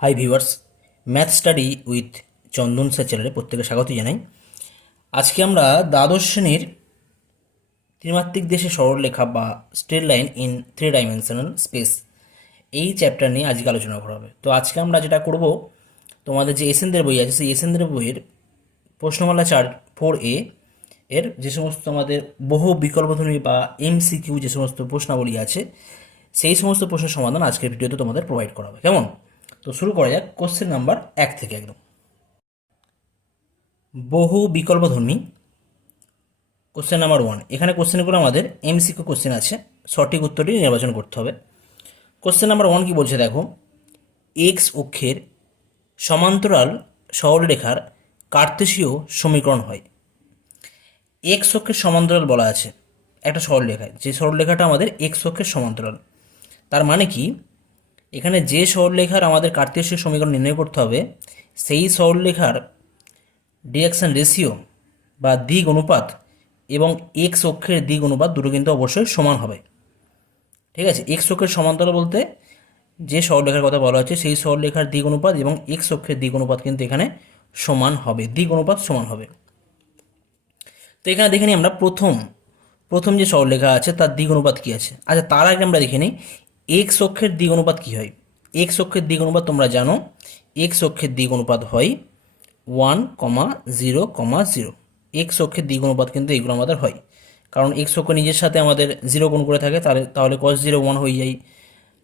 Hi viewers, math study with Chandan sir চ্যানেলে প্রত্যেকে স্বাগত জানাই। আজকে আমরা দ্বাদশ শ্রেণীর ত্রিমাত্রিক দেশে সরলরেখা বা straight line in three dimensional space এই চ্যাপ্টার নিয়ে আজকে আলোচনা করা হবে। তো আজকে আমরা যেটা করব, তোমাদের যে এসেনদের বই আছে সেই এসেনদের বইয়ের প্রশ্নমালা 4A এর যে সমস্ত আমাদের বহু বিকল্পধর্মী বা MCQ যে সমস্ত প্রশ্নাবলী আছে সেই সমস্ত প্রশ্নের সমাধান আজকের ভিডিওতে তোমাদের প্রোভাইড করা হবে। কেমন? তো শুরু করা যাক কোশ্চেন নাম্বার 1 থেকে। একদম বহু বিকল্পধর্মী কোশ্চেন নাম্বার 1। এখানে কোশ্চেনগুলো আমাদের MCQ কোশ্চেন আছে, সঠিক উত্তরটি নির্বাচন করতে হবে। কোশ্চেন নাম্বার 1 কি বলছে দেখো, এক্স অক্ষের সমান্তরাল সরলরেখার কার্তেশীয় সমীকরণ হয়। এক্স অক্ষের সমান্তরাল বলা আছে একটা সরলরেখায়, যে সরলরেখাটা আমাদের এক্স অক্ষের সমান্তরাল। তার মানে কি, এখানে যে সরলরেখার আমাদের কার্তেশীয় সমীকরণ নির্ণয় করতে হবে সেই সরলরেখার ডিরেকশন রেশিও বা দিক অনুপাত এবং এক্স অক্ষের দিক অনুপাত দুটো কিন্তু অবশ্যই সমান হবে। ঠিক আছে, এক্স অক্ষের সমান্তরাল বলতে যে সরলরেখার কথা বলা হচ্ছে সেই সরলরেখার দিক অনুপাত এবং এক্স অক্ষের দিক অনুপাত কিন্তু এখানে সমান হবে, দিক অনুপাত সমান হবে। তো এখানে দেখে নিই আমরা প্রথম যে সরলরেখা আছে তার দিক অনুপাত কী আছে। আচ্ছা, তার আগে আমরা দেখে নিই এক্স অক্ষের দিক অনুপাত কী হয়। এক্স অক্ষের দিক অনুপাত তোমরা জানো, এক্স অক্ষের দিক অনুপাত হয় 1,0,0। এক্স অক্ষের দ্বিগুণ অনুপাত কিন্তু এইগুলো আমাদের হয়, কারণ এক্স অক্ষ নিজের সাথে আমাদের 0 গুণ করে থাকে, তাহলে cos 0 1 হয়ে যায়।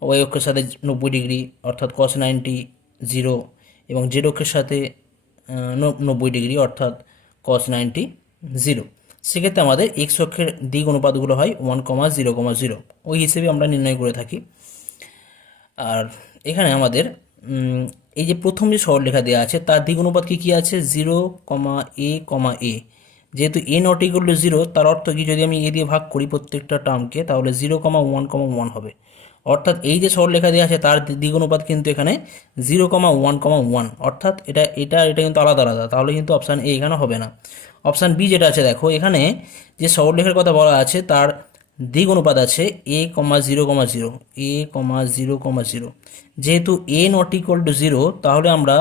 ওয়াই অক্ষের সাথে 90 ডিগ্রি অর্থাৎ cos 90 0, এবং জেড অক্ষের সাথে 90 ডিগ্রি অর্থাৎ cos 90 0। সেক্ষেত্রে আমাদের এক্স অক্ষের দিক অনুপাতগুলো হয় 1,0,0। ওই হিসেবে আমরা নির্ণয় করে থাকি। আর এখানে আমাদের এই যে প্রথম যে সরলরেখা দেওয়া আছে তার দিক অনুপাত কী আছে, 0,a,a। যেহেতু a নট ইকুয়াল টু 0, তার অর্থ কি, যদি আমি এ দিয়ে ভাগ করি প্রত্যেকটা টার্মকে তাহলে 0,1,1 হবে। অর্থাৎ এই যে সরলরেখা দেওয়া আছে তার দিক অনুপাত কিন্তু এখানে 0,1,1। অর্থাৎ এটা এটা এটা কিন্তু আলাদা আলাদা, তাহলে কিন্তু অপশান এ এখানে হবে না। অপশান বি যেটা আছে দেখো, এখানে যে সরলরেখার কথা বলা আছে তার দিক অনুপাত আছে a,0,0, a,0,0। যেহেতু a নট ইকুয়াল টু 0, তাহলে আমরা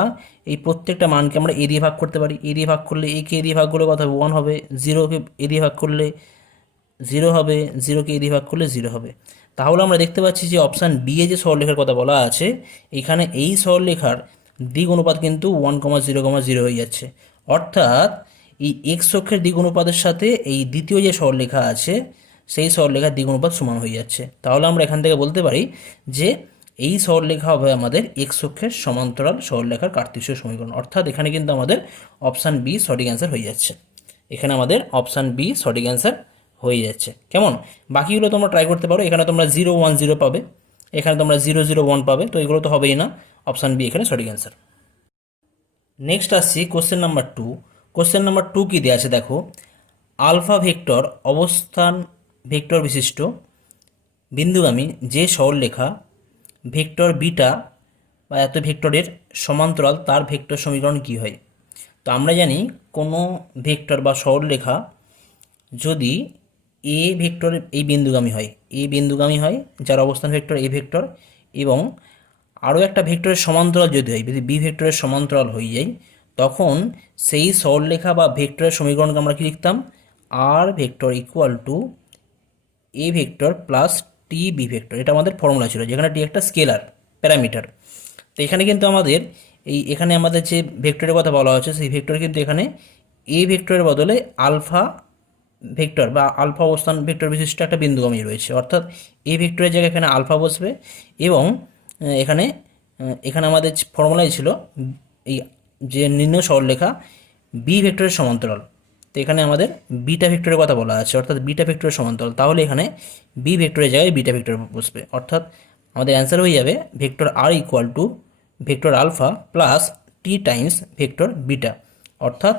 এই প্রত্যেকটা মানকে আমরা এ দিয়ে ভাগ করতে পারি। এ দিয়ে ভাগ করলে এ কে এ দিয়ে ভাগ করলে কত হবে, 1 হবে। 0কে এ দিয়ে ভাগ করলে 0 হবে, 0কে এ দিয়ে ভাগ করলে 0 হবে। তাহলে আমরা দেখতে পাচ্ছি যে অপশান বি এ যে সরলরেখার কথা বলা আছে এখানে এই সরলরেখার দিক অনুপাত কিন্তু 1,0,0 হয়ে যাচ্ছে। অর্থাৎ এই এক্স অক্ষের দিক অনুপাতের সাথে এই দ্বিতীয় যে সরলরেখা আছে সেই সরলরেখার দিক অনুপাত সমান হয়ে যাচ্ছে। তাহলে আমরা এখান থেকে বলতে পারি যে এই সরলরেখা হবে আমাদের এক্স অক্ষের সমান্তরাল সরলরেখার কার্তেশীয় সমীকরণ। অর্থাৎ এখানে কিন্তু আমাদের অপশান বি সঠিক অ্যান্সার হয়ে যাচ্ছে। এখানে আমাদের অপশান বি সঠিক অ্যান্সার হয়ে যাচ্ছে। কেমন? বাকিগুলো তোমরা ট্রাই করতে পারো। এখানে তোমরা 0,1,0 পাবে, এখানে তোমরা 0,0,1 পাবে, তো এগুলো তো হবেই না। অপশান বি এখানে সঠিক অ্যান্সার। নেক্সট আসছি কোশ্চেন নাম্বার 2। কোশ্চেন নাম্বার 2 কি দেওয়া আছে দেখো, আলফা ভেক্টর অবস্থান ভেক্টর বিশিষ্ট বিন্দুগামী যে সরলরেখা ভেক্টর বিটা বা এত ভেক্টরের সমান্তরাল তার ভেক্টর সমীকরণ কী হয়। তো আমরা জানি কোনো ভেক্টর বা সরলরেখা যদি এ ভেক্টর এই বিন্দুগামী হয়, এ বিন্দুগামী হয় যার অবস্থান ভেক্টর এ ভেক্টর, এবং আরও একটা ভেক্টরের সমান্তরাল যদি হয়, যদি বি ভেক্টরের সমান্তরাল হয়ে যায়, তখন সেই সরলরেখা বা ভেক্টরের সমীকরণকে আমরা কী লিখতাম, আর vector equal to a vector plus t b vector. এটা আমাদের ফর্মুলা ছিল, যেখানে টি একটা স্কেলার প্যারামিটার। তো এখানে কিন্তু আমাদের এখানে আমাদের যে ভেক্টরের কথা বলা হচ্ছে সেই ভেক্টর কিন্তু এখানে এ ভেক্টরের বদলে আলফা ভেক্টর বা আলফা অবস্থান ভেক্টর বিশিষ্ট একটা বিন্দুগামী রয়েছে। অর্থাৎ এ ভেক্টরের জায়গায় এখানে আলফা বসবে, এবং এখানে এখানে আমাদের ফর্মুলাই ছিল এই যে নিম্ন সরলরেখা বি ভেক্টরের সমান্তরাল। তো এখানে আমাদের বিটা ভেক্টরের কথা বলা আছে, অর্থাৎ বিটা ভেক্টরের সমান্তরাল, তাহলে এখানে বি ভেক্টরের জায়গায় বিটা ভেক্টর বসবে। অর্থাৎ আমাদের অ্যান্সার হয়ে যাবে vector r equal to vector alpha plus t times vector beta. অর্থাৎ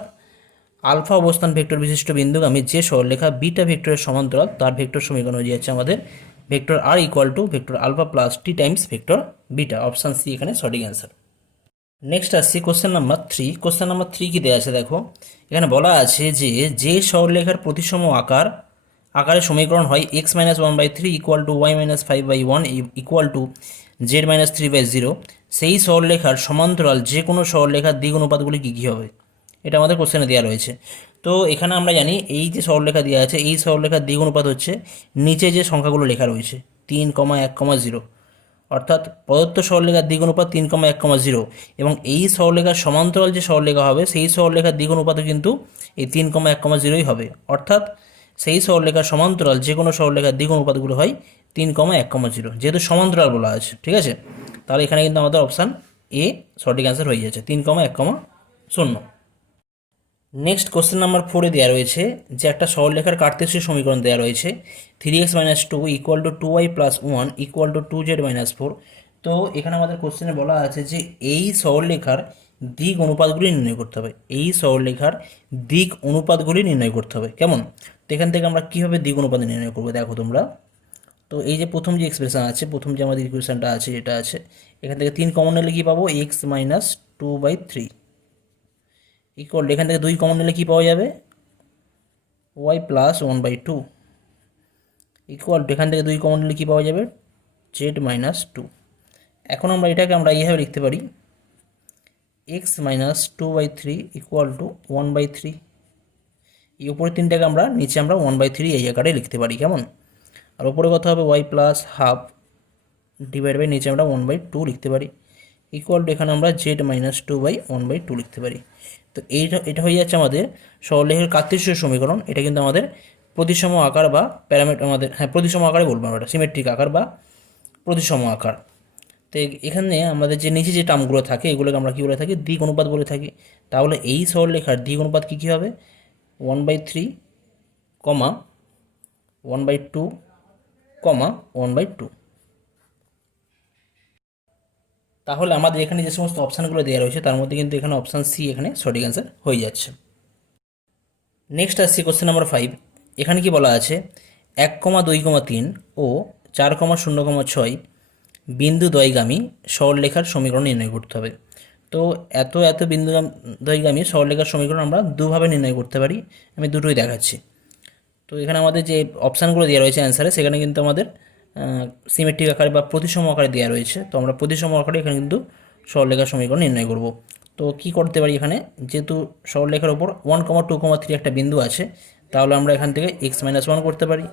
আলফা অবস্থান ভেক্টর বিশিষ্ট বিন্দুগামী যে সরলরেখা বিটা ভেক্টরের সমান্তরাল তার ভেক্টর সমীকরণ হয়ে যাচ্ছে আমাদের vector r equal to vector alpha plus t times vector beta. Option C এখানে সঠিক অ্যান্সার। নেক্সট আসছি কোশ্চেন নাম্বার 3। কোশ্চেন নাম্বার 3 কি দেওয়া আছে দেখো, এখানে বলা আছে যে সরলরেখার প্রতিসম আকারের সমীকরণ হয় x-1/3 equal to y-5/1 equal to z-3/0, সেই সরলরেখার সমান্তরাল যে কোনো সরলরেখার দিক অনুপাতগুলি কী কী হবে, এটা আমাদের কোশ্চেনে দেওয়া রয়েছে। তো এখানে আমরা জানি এই যে সরলরেখা দেওয়া আছে এই সরলরেখার দিক অনুপাত হচ্ছে নিচে যে সংখ্যাগুলো লেখা রয়েছে 3,1,0, অর্থাৎ প্রদত্ত সরলরেখার দিক অনুপাত 3,1,0 এবং এই সরলরেখার সমান্তরাল যে সরলরেখা হবে সেই সরলরেখার দিক অনুপাতও কিন্তু এই 3,1,0ই হবে, অর্থাৎ সেই সরলরেখার সমান্তরাল যে কোনো সরলরেখার দিক অনুপাতগুলো হয় 3,1,0, যেহেতু সমান্তরাল বলা আছে। ঠিক আছে, তাহলে এখানে কিন্তু আমাদের অপশান এ সঠিক অ্যান্সার হয়ে যাচ্ছে 3,1,0। নেক্সট কোশ্চেন নাম্বার 4-এ দেওয়া রয়েছে যে একটা সরলরেখার কার্তেশীয় সমীকরণ দেওয়া রয়েছে 3x - 2 = 2y + 1 = 2z - 4। তো এখানে আমাদের কোশ্চেনে বলা আছে যে এই সরলরেখার দিক অনুপাতগুলি নির্ণয় করতে হবে, এই সরলরেখার দিক অনুপাতগুলি নির্ণয় করতে হবে। কেমন? তো এখান থেকে আমরা কীভাবে দিক অনুপাত নির্ণয় করবো দেখো তোমরা। তো এই যে প্রথম যে এক্সপ্রেশন আছে, প্রথম যে আমাদের ইকুয়েশনটা আছে যেটা আছে, এখান থেকে 3 কমন নিলে কী পাবো, x - 2/3 ইকুয়াল, এখান থেকে 2 কমন নিলে কী পাওয়া যাবে, y + 1/2 ইকুয়াল, এখান থেকে 2 কমন নিলে কী পাওয়া যাবে, z - 2। এখন আমরা এটাকে আমরা এইভাবে লিখতে পারি x - 2/3 = 1/3। এই উপরে 3টাকে আমরা নিচে আমরা 1/3 এই আকারে লিখতে পারি। কেমন? আর উপরে কত হবে, y + ½ ডিভাইড বাই নিচে আমরা 1/2 লিখতে পারি ইকুয়াল টু এখানে আমরা z - 2/1/2 লিখতে পারি। তো এটা হয়ে যাচ্ছে আমাদের সরলরেখার কার্তেশীয় সমীকরণ। এটা কিন্তু আমাদের প্রতিসম আকার বা প্যারামিটার, আমাদের প্রতিসম আকারে বলবো আমরা, সিমেট্রিক আকার বা প্রতিসম আকার। তো এখানে আমাদের যে নিচে যে টার্মগুলো থাকে এগুলোকে আমরা কী বলে থাকি, দিক অনুপাত বলে থাকি। তাহলে এই সরলরেখার দিক অনুপাত কী হবে, 1/3, 1/2, 1/2। তাহলে আমাদের এখানে যে সমস্ত অপশানগুলো দেওয়া রয়েছে তার মধ্যে কিন্তু এখানে অপশান সি এখানে সঠিক অ্যান্সার হয়ে যাচ্ছে। নেক্সট আসছি কোশ্চেন নাম্বার 5। এখানে কি বলা আছে, 1,2,3 ও 4,0,6 বিন্দু দ্বয়গামী সরলরেখার সমীকরণ নির্ণয় করতে হবে। তো এত বিন্দু দ্বয়গামী সরলরেখার সমীকরণ আমরা দুভাবে নির্ণয় করতে পারি, আমি দুটোই দেখাচ্ছি। তো এখানে আমাদের যে অপশানগুলো দেওয়া রয়েছে অ্যান্সারে, সেখানে কিন্তু আমাদের সিমেট্রিক আকারে বা প্রতিসম আকারে দেওয়া রয়েছে। তো আমরা প্রতিসম আকারে এখানে কিন্তু সরলরেখার সমীকরণ নির্ণয় করব। তো কি করতে পারি, এখানে যেহেতু সরলরেখার ওপর 1,2,3 একটা বিন্দু আছে, তাহলে আমরা এখান থেকে x - 1 করতে পারি,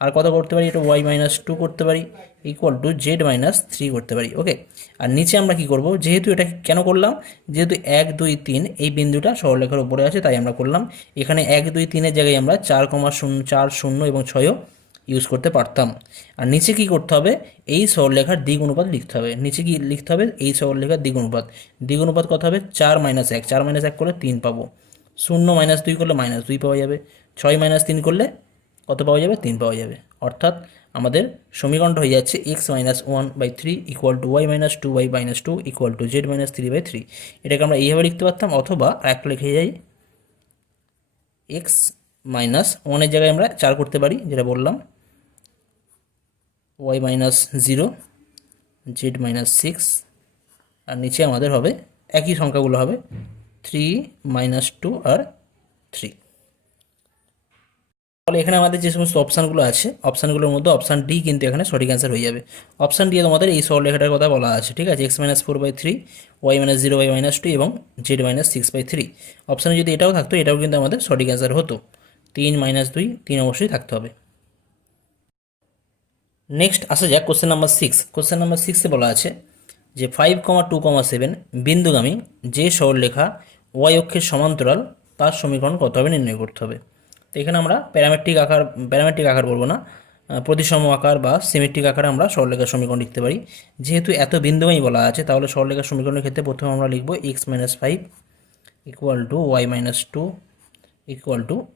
আর কত করতে পারি, এটা y - 2 করতে পারি ইকুয়াল টু z - 3 করতে পারি। ওকে, আর নিচে আমরা কি করব, যেহেতু এটা কেন করলাম, যেহেতু 1, 2, 3 এই বিন্দুটা সরলরেখার উপরে আছে তাই আমরা করলাম। এখানে 1, 2, 3-এর জায়গায় আমরা 4,4, 0 এবং 6 ইউজ করতে পারতাম। আর নিচে কি করতে হবে, এই সরলরেখার দিক অনুপাত লিখতে হবে। নিচে কি লিখতে হবে, এই সরলরেখার দিক অনুপাত। দিক অনুপাত কত হবে, 4 - 1, 4 - 1 করলে 3 পাবো, 0 - 2 করলে -2 পাওয়া যাবে, 6 - 3 করলে কত পাওয়া যাবে, 3 পাওয়া যাবে। অর্থাৎ আমাদের সমীকরণটা হয়ে যাচ্ছে x - 1/3 = y - 2y - 2 = z - 3/3। এটাকে আমরা এইভাবে লিখতে পারতাম, অথবা একটা লিখে যাই x - 1-এর জায়গায় আমরা 4 করতে পারি, যেটা বললাম, y - 0 z - 6, আর নিচে আমাদের হবে একই সংখ্যাগুলো হবে 3 - 2 আর 3। তাহলে এখানে আমাদের যে সমস্ত অপশানগুলো আছে, অপশানগুলোর মধ্যে অপশান ডি কিন্তু এখানে সঠিক অ্যান্সার হয়ে যাবে। অপশান ডি তোমাদের এই সরলরেখাটার কথা বলা আছে। ঠিক আছে, x - 4/3, y - 0, y - 2 এবং z - 6/3। অপশানে যদি এটাও থাকতো, এটাও কিন্তু আমাদের সঠিক অ্যান্সার হতো। 3 - 2, 3 অবশ্যই থাকতে হবে। নেক্সট আসা যাক কোশ্চেন নাম্বার 6। কোশ্চেন নাম্বার 6-এ বলা আছে যে 5,2,7 বিন্দুগামী যে সরলরেখা y অক্ষের সমান্তরাল তার সমীকরণ কত হবে নির্ণয় করতে হবে। তো এখানে আমরা প্যারামেট্রিক আকার বলবো না, প্রতিসম আকার বা সিমেট্রিক আকারে আমরা সরলরেখার সমীকরণ লিখতে পারি। যেহেতু এত বিন্দুগামী বলা আছে, তাহলে সরলরেখার সমীকরণের ক্ষেত্রে প্রথমে আমরা লিখব x - 5 = y - 2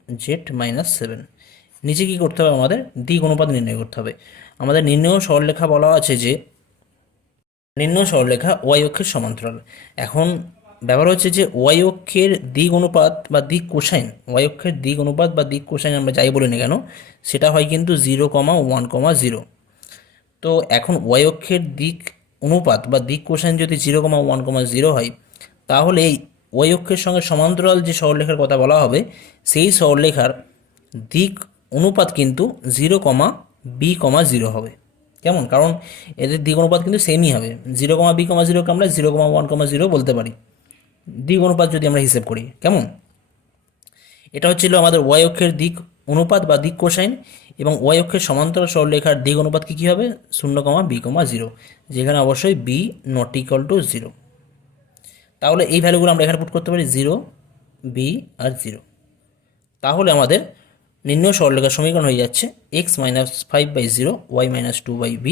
= z - 7। নিচে কি করতে হবে, আমাদের দিক অনুপাত নির্ণয় করতে হবে। আমাদের নির্ণয় সরলরেখা বলা আছে যে নির্ণয় সরলরেখা y অক্ষের সমান্তরাল। এখন ব্যাপার হচ্ছে যে y অক্ষের দিক অনুপাত বা দিক কোসাইন, y অক্ষের দিক অনুপাত বা দিক কোসাইন আমরা যাই বলি না কেন, সেটা হয় কিন্তু 0, 1, 0। তো এখন y অক্ষের দিক অনুপাত বা দিক কোসাইন যদি 0, 1, 0 হয়, তাহলে এই y অক্ষের সঙ্গে সমান্তরাল যে সরলরেখার কথা বলা হবে, সেই সরলরেখার দিক অনুপাত কিন্তু 0, b, 0 হবে। কেমন, কারণ এদের দিক অনুপাত কিন্তু সেমই হবে। 0,b,0কে আমরা 0,1,0 বলতে পারি দিক অনুপাত যদি আমরা হিসেব করি। কেমন, এটা হচ্ছিল আমাদের ওয়াই অক্ষের দিক অনুপাত বা দিক কোসাইন, এবং ওয়াই অক্ষের সমান্তরাল সরলরেখার দিক অনুপাত কী হবে, 0,b,0, যেখানে অবশ্যই বি নট ইকুয়াল টু 0। তাহলে এই ভ্যালুগুলো আমরা এখানে পুট করতে পারি 0, বি আর 0। তাহলে আমাদের নির্ণয় সরলরেখার সমীকরণ হয়ে যাচ্ছে x-5/0 y-2/b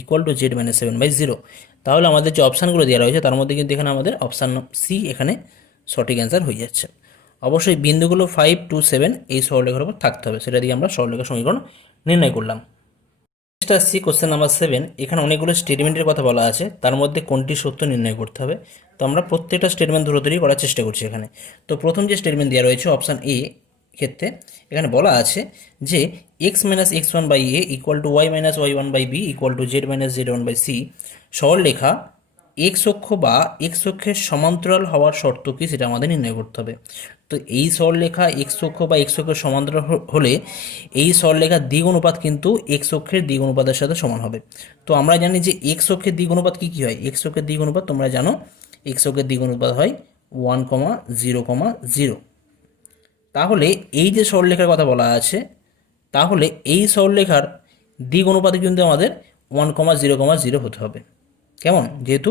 equal to z-7/0। তাহলে আমাদের যে অপশানগুলো দেওয়া রয়েছে তার মধ্যে কিন্তু এখানে আমাদের অপশান সি এখানে সঠিক অ্যান্সার হয়ে যাচ্ছে। অবশ্যই বিন্দুগুলো 5, 2, 7 এই সরলরেখার উপর থাকতে হবে, সেটা দিয়ে আমরা সরলরেখার সমীকরণ নির্ণয় করলাম। নেক্সট আসছি কোশ্চেন নাম্বার 7। এখানে অনেকগুলো স্টেটমেন্টের কথা বলা আছে, তার মধ্যে কোনটি সত্য নির্ণয় করতে হবে। তো আমরা প্রত্যেকটা স্টেটমেন্ট ধরে করার চেষ্টা করছি এখানে। তো প্রথম যে স্টেটমেন্ট দেওয়া রয়েছে অপশান এ ক্ষেত্রে, এখানে বলা আছে যে x-x1/a equal to y-y1/b equal to z-z1/c সরলরেখা এক্স অক্ষ বা এক্স অক্ষের সমান্তরাল হওয়ার শর্ত কি সেটা আমাদের নির্ণয় করতে হবে। তো এই সরলরেখা এক্স অক্ষ বা এক্স অক্ষের সমান্তরাল হলে এই সরলরেখার দিক অনুপাত কিন্তু এক্স অক্ষের দিক অনুপাতের সাথে সমান হবে। তো আমরা জানি যে এক্স অক্ষের দিক অনুপাত কী কী হয়। এক্স অক্ষের দিক অনুপাত তোমরা জানো, এক্স অক্ষের দিক অনুপাত হয় 1,0,0। তাহলে এই যে সরলরেখার কথা বলা আছে, তাহলে এই সরলরেখার দিক অনুপাতে কিন্তু আমাদের 1,0,0 হতে হবে। কেমন, যেহেতু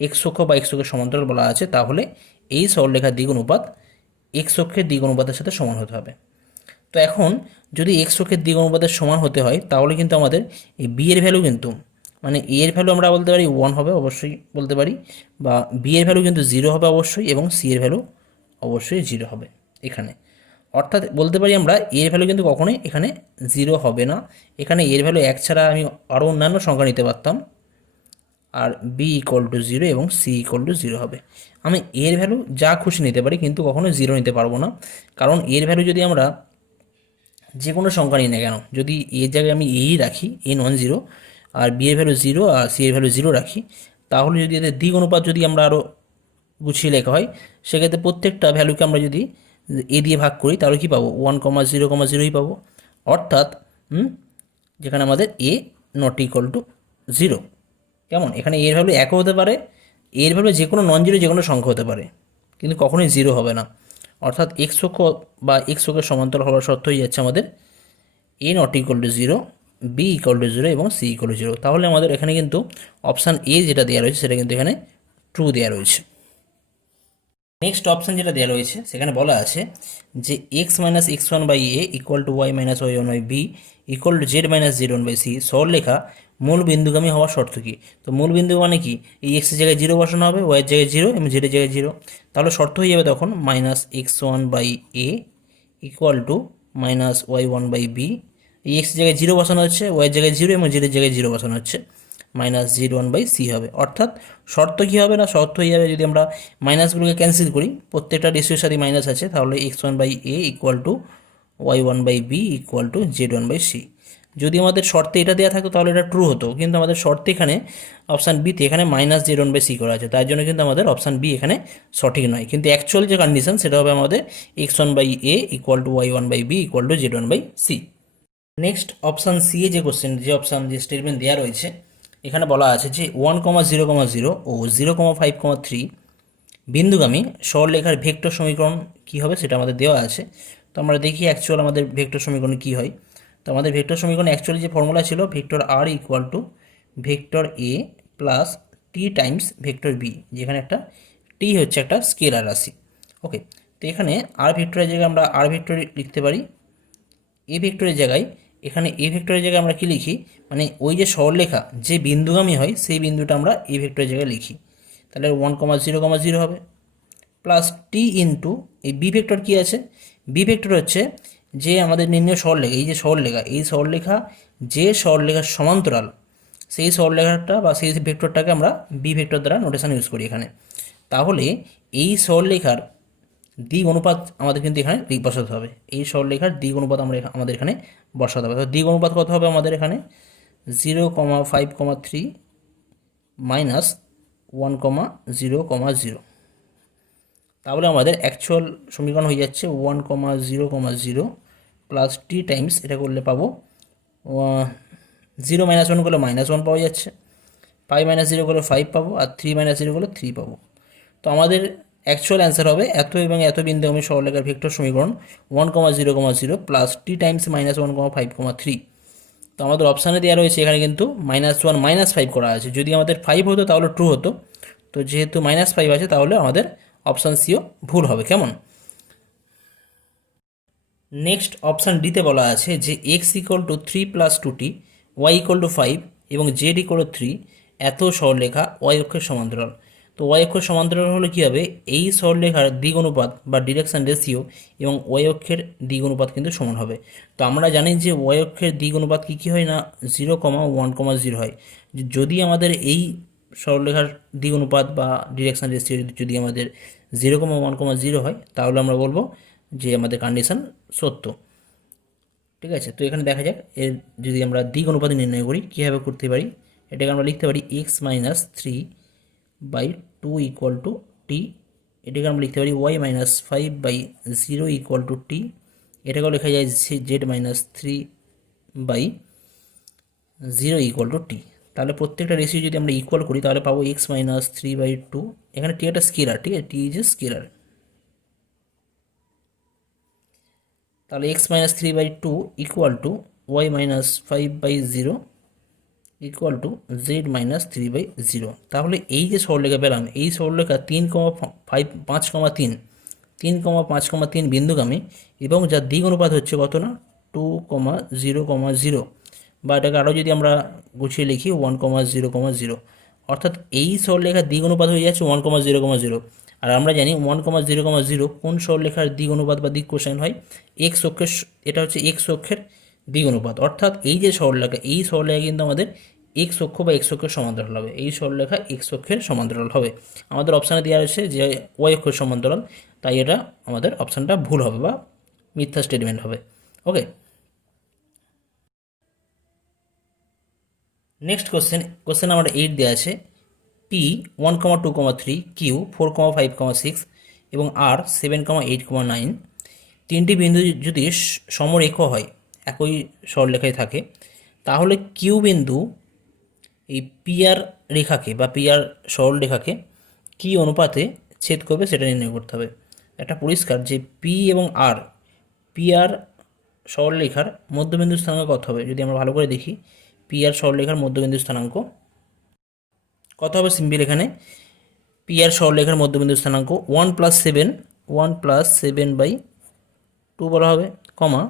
এক্স অক্ষ বা এক্স অক্ষের সমান্তরাল বলা আছে, তাহলে এই সরলরেখার দিক অনুপাত এক্স অক্ষের দিক অনুপাতের সাথে সমান হতে হবে। তো এখন যদি এক্স অক্ষের দিক অনুপাতের সমান হতে হয় তাহলে কিন্তু আমাদের এই বি এর ভ্যালু কিন্তু, মানে এ এর ভ্যালু আমরা বলতে পারি 1 হবে, অবশ্যই বলতে পারি, বা বি এর ভ্যালু কিন্তু 0 হবে অবশ্যই, এবং সি এর ভ্যালু অবশ্যই 0 হবে এখানে। অর্থাৎ বলতে পারি আমরা এর ভ্যালু কিন্তু কখনোই এখানে 0 হবে না। এখানে এর ভ্যালু 1 ছাড়া আমি আরও অন্যান্য সংখ্যা নিতে পারতাম, আর বি ইকুয়াল টু 0 এবং সি ইকুয়াল টু 0 হবে। আমি এর ভ্যালু যা খুশি নিতে পারি, কিন্তু কখনো 0 নিতে পারবো না, কারণ এর ভ্যালু যদি আমরা যে কোনো সংখ্যা নিই না কেন, যদি এর জায়গায় আমি এই রাখি a non-0, আর বি এর ভ্যালু 0 আর সি এর ভ্যালু 0 রাখি, তাহলে যদি এদের দ্বিগ অনুপাত যদি আমরা আরও গুছিয়ে লেখা হয়, সেক্ষেত্রে প্রত্যেকটা ভ্যালুকে আমরা যদি এ দিয়ে ভাগ করি তাহলে কী পাবো, 1,0,0ই পাবো। অর্থাৎ যেখানে আমাদের এ নট ইকুয়াল টু 0। কেমন, এখানে এর ভ্যালু 1ও হতে পারে, এর ভ্যালু যে কোনো non-0 যে কোনো সংখ্যা হতে পারে, কিন্তু কখনোই 0 হবে না। অর্থাৎ এক্স অক্ষ বা এক্স অক্ষের সমান্তরাল হওয়ার শর্ত হয়ে যাচ্ছে আমাদের a not equal to 0, b equal to 0 এবং সি ইকুয়াল টু 0। তাহলে আমাদের এখানে কিন্তু অপশান এ যেটা দেওয়া রয়েছে সেটা কিন্তু এখানে ট্রু দেওয়া রয়েছে। নেক্সট অপশান যেটা দেওয়া রয়েছে সেখানে বলা আছে যে x-x1/a equal to y-y1/b equal to z-z1/c সরলরেখা মূল বিন্দুগামী হওয়ার শর্ত কী। তো মূল বিন্দু মানে কি, এই এক্সের জায়গায় 0 বসানো হবে, ওয়াইয়ের জায়গায় 0 এবং জেডের জায়গায় 0। তাহলে শর্ত হয়ে যাবে তখন -x1/a ইকুয়াল টু -y1/b। এই এক্সের জায়গায় 0 বসানো হচ্ছে, ওয়াইয়ের জায়গায় 0 এবং জেডের জায়গায় 0 বসানো হচ্ছে, -z1/c হবে। অর্থাৎ শর্ত কী হবে না, শর্ত হয়ে যাবে যদি আমরা মাইনাসগুলোকে ক্যান্সেল করি, প্রত্যেকটা রেশিওর সাথে মাইনাস আছে, তাহলে x1/a equal to y1/b equal to z1/c। যদি আমাদের শর্তে এটা দেওয়া থাকতো তাহলে এটা ট্রু হতো, কিন্তু আমাদের শর্তে এখানে অপশান বিতে এখানে -z1/c করা আছে, তার জন্য কিন্তু আমাদের অপশান বি এখানে সঠিক নয়। কিন্তু অ্যাকচুয়াল যে কন্ডিশন সেটা হবে আমাদের x1/a equal to y1/b equal to z1/c। Next option c এ যে কোশ্চেন, যে অপশান যে স্টেটমেন্ট দেওয়া রয়েছে, এখানে বলা আছে যে 1,0,0 ও 0,5,3 বিন্দুগামী সরলরেখার ভেক্টর সমীকরণ কী হবে সেটা আমাদের দেওয়া আছে। তো আমরা দেখি অ্যাকচুয়াল আমাদের ভেক্টর সমীকরণ কী হয়। তো আমাদের ভেক্টর সমীকরণ অ্যাকচুয়ালি যে ফর্মুলা ছিল, vector r equal to vector A plus t times vector B, যেখানে একটা টি হচ্ছে একটা স্কেলার রাশি। ওকে, তো এখানে আর ভেক্টরের জায়গায় আমরা আর ভেক্টর লিখতে পারি, এ ভেক্টরের জায়গায়, এখানে এ ভেক্টরের জায়গায় আমরা কি লিখি, মানে ওই যে সরলরেখা যে বিন্দুগামী হয় সেই বিন্দুটা আমরা এ ভেক্টরের জায়গায় লিখি, তাহলে 1,0,0 হবে, প্লাস টি ইন্টু এই বি ভেক্টর কী আছে, বি ভেক্টর হচ্ছে যে আমাদের নির্ণয় সরলরেখা, এই যে সরলরেখা, এই সরলরেখা যে সরলরেখার সমান্তরাল, সেই সরলরেখাটা বা সেই ভেক্টরটাকে আমরা বি ভেক্টর দ্বারা নোটেশন ইউজ করি এখানে। তাহলে এই সরলরেখার দিক অনুপাত আমাদের কিন্তু এখানে বসাতে হবে, এই সরলরেখার দিক অনুপাত আমাদের এখানে বসাতে হবে। তো দিক অনুপাত কত হবে আমাদের এখানে, 0,5,3 মাইনাস 1,0,0। তাহলে আমাদের অ্যাকচুয়াল সমীকরণ হয়ে যাচ্ছে 1,0,0 প্লাস টি টাইমস, এটা করলে পাবো 0 মাইনাস 1 করলে -1 পাওয়া যাচ্ছে, 5 মাইনাস 0 করলে 5 পাবো, আর 3 মাইনাস 0 করলে 3 পাবো। তো আমাদের অ্যাকচুয়াল অ্যান্সার হবে এত এবং এত বিন্দুগামী সরলরেখার ভেক্টর সমীকরণ 1,0,0 প্লাস টি টাইমস -1,5,3। তো আমাদের অপশানে দেওয়া রয়েছে এখানে কিন্তু -1 -5 করা আছে। যদি আমাদের 5 হতো তাহলে ট্রু হতো, তো যেহেতু -5 আছে তাহলে আমাদের অপশান সিও ভুল হবে। কেমন? নেক্সট অপশান ডিতে বলা আছে যে x = 3 + 2t, y = 5 এবং z = 3 এত সরলরেখা y অক্ষের সমান্তরাল। তো y অক্ষের সমান্তরাল হলে কী হবে, এই সরলরেখার দিক অনুপাত বা ডিরেকশন রেশিও এবং y অক্ষের দিক অনুপাত কিন্তু সমান হবে। তো আমরা জানি যে y অক্ষের দিক অনুপাত কী হয় না, 0,1,0 হয়। যদি আমাদের এই সরলরেখার দিক অনুপাত বা ডিরেকশন রেশিও যদি আমাদের 0,1,0 হয় তাহলে আমরা বলবো যে আমাদের কন্ডিশন সত্য। ঠিক আছে, তো এখানে দেখা যাক এর যদি আমরা দিক অনুপাত নির্ণয় করি কীভাবে করতে পারি। এটাকে আমরা লিখতে পারি x-3/2 = t, এটাকে আমরা লিখতে পারি y-5/0 = t, এটাকেও লেখা যায় z-3/0 = t। তাহলে প্রত্যেকটা রেশিও যদি আমরা ইকুয়াল করি তাহলে পাবো x-3/2, এখানে টি একটা স্কেলার, ঠিক আছে, টি ইজ এ স্কেলার। তাহলে x-3/2 = y-5/0 = z-3/0। তাহলে এই যে সরলরেখা পেলাম, এই সরলরেখা 3,5,3 বিন্দুগামী এবং যার দিক অনুপাত হচ্ছে কত না 2,0,0, বা এটাকে আরও যদি আমরা গুছিয়ে লিখি 1,0,0। অর্থাৎ এই সরলরেখার দিক অনুপাত হয়ে যাচ্ছে 1,0,0। আর আমরা জানি 1,0,0 কোন সরলরেখার দিক অনুপাত বা দিক কোসাইন হয়, এক্স অক্ষের, এটা হচ্ছে এক্স অক্ষের দিক অনুপাত। অর্থাৎ এই যে সরলরেখা, এই সরলরেখা কিন্তু আমাদের এক্স অক্ষ বা এক্স অক্ষের সমান্তরাল হবে, এই সরলরেখা এক্স অক্ষের সমান্তরাল হবে। আমাদের অপশানে দেওয়া আছে যে ওয়াই অক্ষের সমান্তরাল, তাই এটা আমাদের অপশানটা ভুল হবে বা মিথ্যা স্টেটমেন্ট হবে। ওকে, নেক্সট কোশ্চেন নাম্বার 8 দেওয়া আছে P 1,2,3, Q 4,5,6 এবং R 7,8,9 তিনটি বিন্দু যদি সমরেখ হয়, একই সরলরেখায় থাকে, তাহলে কিউ বিন্দু এই পিআর রেখাকে বা পিআর সরলরেখাকে কী অনুপাতে ছেদ করবে সেটা নির্ণয় করতে হবে। একটা পরিষ্কার যে পি এবং আর, পিআর সরলরেখার মধ্যবিন্দু স্থানাঙ্ক কত হবে। যদি আমরা ভালো করে দেখি, পিআর সরলরেখার মধ্যবিন্দু স্থানাঙ্ক কত হবে, সিম্পল এখানে পিআর সরলরেখার মধ্যবিন্দু স্থানাঙ্ক 1+7/2 বলা হবে, কমা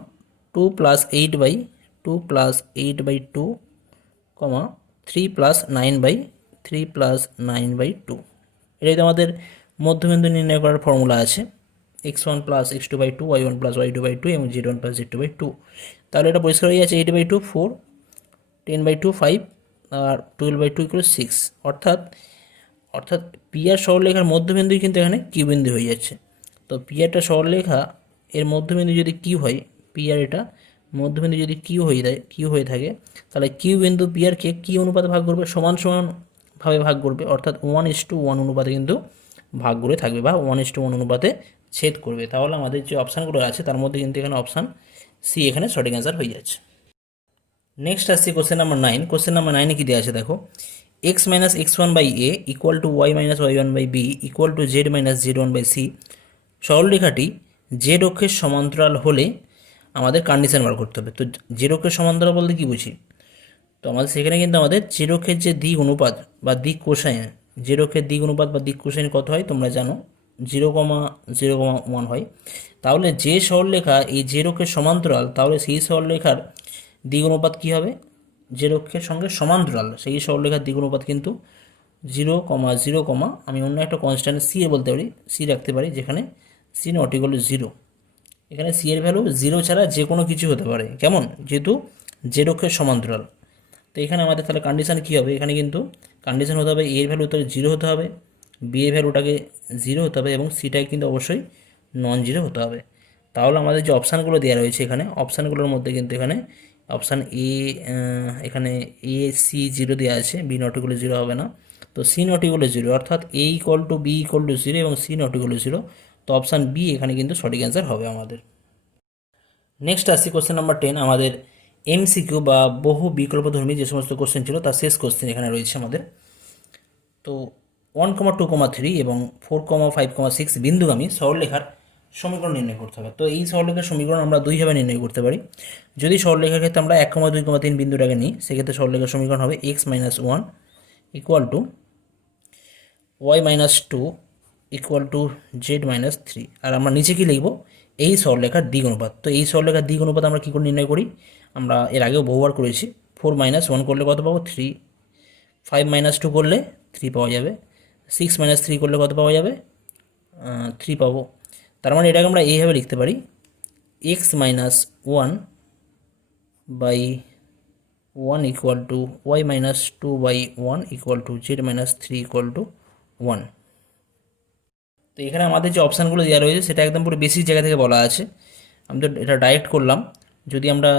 2+8/2 কমা 3+9/2। এটাই তো আমাদের মধ্যবিন্দু নির্ণয় করার ফর্মুলা আছে, x1 + x2/2, y1 + y2/2 এবং z1 + z2/2। তাহলে এটা পরিষ্কার হয়ে যাচ্ছে 8/2 4, 10/2 5 আর 12/2 = 6। অর্থাৎ পিআর সরলরেখার মধ্যবিন্দুই কিন্তু এখানে কিউ বিন্দু হয়ে যাচ্ছে। তো পিআরটা সরলরেখা, এর মধ্যবিন্দু যদি কিউ হয়, পিআর এটা মধ্যবিন্দু যদি কিউ হয়ে থাকে, তাহলে কিউ বিন্দু পিআরকে কি অনুপাতে ভাগ করবে, সমান সমানভাবে ভাগ করবে, অর্থাৎ 1:1 অনুপাতে কিন্তু ভাগ করে থাকবে বা 1:1 অনুপাতে ছেদ করবে। তাহলে আমাদের যে অপশানগুলো আছে তার মধ্যে কিন্তু এখানে অপশান সি এখানে সঠিক অ্যান্সার হয়ে যাচ্ছে। নেক্সট আসছে কোশ্চেন নাম্বার 9। কোশ্চেন নাম্বার 9-এ কী দেওয়া আছে দেখো, x-x1/a = y-y1/b = z-z1/c সরলরেখাটি জেড অক্ষের সমান্তরাল হলে আমাদের কন্ডিশন বার করতে হবে। তো জেড অক্ষের সমান্তরাল বলতে কী বুঝি, তো আমাদের সেখানে কিন্তু আমাদের জেড অক্ষের যে দিক অনুপাত বা দিক কোসাইন, জেড অক্ষের দিক অনুপাত বা দিক কোসাইন কত হয় তোমরা জানো, 0,0,1 হয়। তাহলে যে সরলরেখা এই জেড অক্ষের সমান্তরাল, তাহলে সেই সরলরেখার দিক অনুপাত কী হবে, জেড অক্ষের সঙ্গে সমান্তরাল সেই সরলরেখার দিক অনুপাত কিন্তু 0,0, আমি অন্য একটা কনস্ট্যান্ট সি এ বলতে পারি, সি রাখতে পারি, যেখানে সি নট ইকুয়াল টু 0। এখানে সি এর ভ্যালু 0 ছাড়া যে কোনো কিছু হতে পারে, কেমন, যেহেতু জেড অক্ষের সমান্তরাল। তো এখানে আমাদের তাহলে কন্ডিশান কী হবে, এখানে কিন্তু কন্ডিশান হতে হবে এ এর ভ্যালু তাহলে 0 হতে হবে, বি এর ভ্যালুটাকে 0 হতে হবে এবং সিটাকে কিন্তু অবশ্যই নন জিরো হতে হবে। তাহলে আমাদের যে অপশানগুলো দেওয়া রয়েছে এখানে, অপশানগুলোর মধ্যে কিন্তু এখানে অপশান এ, এখানে এ সি 0 দেওয়া আছে, বি নট ইকুয়াল 0 হবে না, তো সি নট ইকুয়াল 0, অর্থাৎ এ = বি = 0 এবং সি নট ইকুয়াল 0। তো অপশান বি এখানে কিন্তু সঠিক অ্যান্সার হবে আমাদের। নেক্সট আসছি কোশ্চেন নাম্বার 10। আমাদের এমসিকিউ বা বহু বিকল্পধর্মী যে সমস্ত কোশ্চেন ছিল তার শেষ কোশ্চেন এখানে রয়েছে আমাদের। তো 1,2,3 এবং 4,5,6 বিন্দুগামী সরলরেখার সমীকরণ নির্ণয় করতে হবে। তো এই সরলরেখার সমীকরণ আমরা দুইভাবে নির্ণয় করতে পারি। যদি সরলরেখার ক্ষেত্রে আমরা 1,2,3 বিন্দুটাকে নিই, সেক্ষেত্রে সরলরেখার সমীকরণ হবে x-1 equal to y-2 equal to z-3। আর আমরা নিচে কি লিখব, এই সরলরেখার দিক অনুপাত। তো এই সরলরেখার দিক অনুপাত আমরা কী করে নির্ণয় করি, আমরা এর আগেও বহুবার করেছি। 4-1 করলে কত পাবো, 3। 5-2 করলে 3 পাওয়া যাবে। 6-3 করলে কত পাওয়া যাবে, 3 পাবো। তার মানে এটাকে আমরা এইভাবে লিখতে পারি, x-1 by 1 equal to y-2 by 1 equal to z-3 equal to 1। তো এখানে আমাদের যে অপশানগুলো দেওয়া রয়েছে সেটা একদম পুরো বেসিক জায়গা থেকে বলা আছে। আমি তো এটা ডাইরেক্ট করলাম। যদি আমরা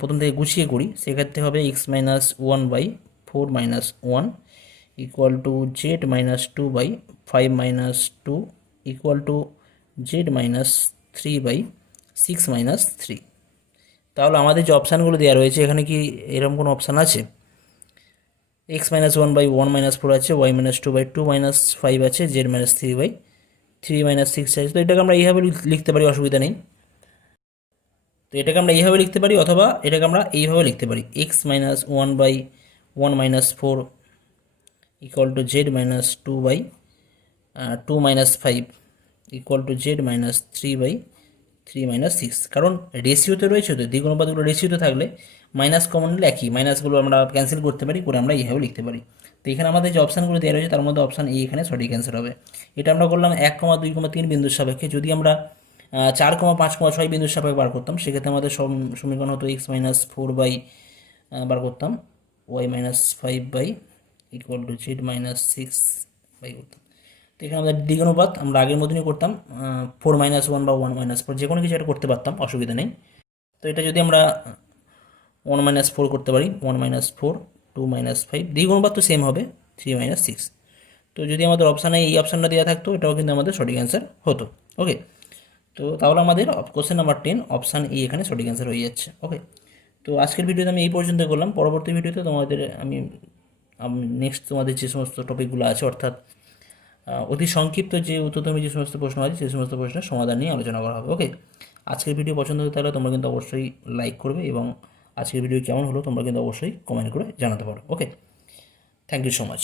প্রথম থেকে গুছিয়ে করি, সেক্ষেত্রে হবে x-1 by 4-1 equal to z-2 by 5-2 equal to z-3 by 6-3। তাহলে আমাদের যে অপশানগুলো দেওয়া রয়েছে, এখানে কি এরকম কোনো অপশান আছে? x-1 বাই 1-4 আছে, y-2 বাই 2-5 আছে, z-3 বাই 3-6 আছে। তো এটাকে আমরা এইভাবে লিখতে পারি, অসুবিধা নেই। তো এটাকে আমরা এইভাবে লিখতে পারি, অথবা এটাকে আমরা এইভাবে লিখতে পারি, x-1 by 1-4 equal to z-2 by 2-5 equal to z-3 by 3-6। কারণ রেশিওতে রয়েছে, তো দ্বিগুণ অনুপাতগুলো রেশিওতে থাকলে মাইনাস কমন নিলে একই, মাইনাসগুলো আমরা ক্যান্সেল করতে পারি, করে আমরা এইভাবে লিখতে পারি। তো এখানে আমাদের যে অপশানগুলো দেওয়া রয়েছে তার মধ্যে অপশান এ এখানে সঠিক অ্যান্সার হবে। এটা আমরা করলাম 1,2,3 বিন্দুর সাপেক্ষে। যদি আমরা 4,5,6 বিন্দুর সাপেক্ষে বার করতাম, সেক্ষেত্রে আমাদের সমীকরণ হতো x-4 বাই বার করতাম y-5 by equal to z-6 by করতাম। তো এখানে আমাদের দ্বিগুণপাত আমরা আগের মতনই করতাম, 4-1 বা 1-4 যে কোনো কিছু একটা করতে পারতাম, অসুবিধা নেই। তো এটা যদি আমরা 1-4 করতে পারি, 1-4 2-5, দ্বিগুণপাত তো সেম হবে 3-6। তো যদি আমাদের অপশানে এই অপশানটা দেওয়া থাকতো, এটাও কিন্তু আমাদের সঠিক অ্যান্সার হতো। ওকে, তো তাহলে আমাদের কোশ্চেন নাম্বার 10 অপশান ই এখানে সঠিক অ্যান্সার হয়ে যাচ্ছে। ওকে, তো আজকের ভিডিওতে আমি এই পর্যন্ত করলাম। পরবর্তী ভিডিওতে তোমাদের আমি নেক্সট তোমাদের যে সমস্ত টপিকগুলো আছে, অর্থাৎ অতি সংক্ষিপ্ত যে উত্তরধর্মী যে সমস্ত প্রশ্ন আছে, সেই সমস্ত প্রশ্নের সমাধান নিয়ে আলোচনা করা হবে। ওকে, আজকের ভিডিও পছন্দ হতে থাকলে তোমরা কিন্তু অবশ্যই লাইক করবে, এবং আজকের ভিডিও কেমন হলো তোমরা কিন্তু অবশ্যই কমেন্ট করে জানাতে পারো। ওকে, থ্যাংক ইউ সো মাচ।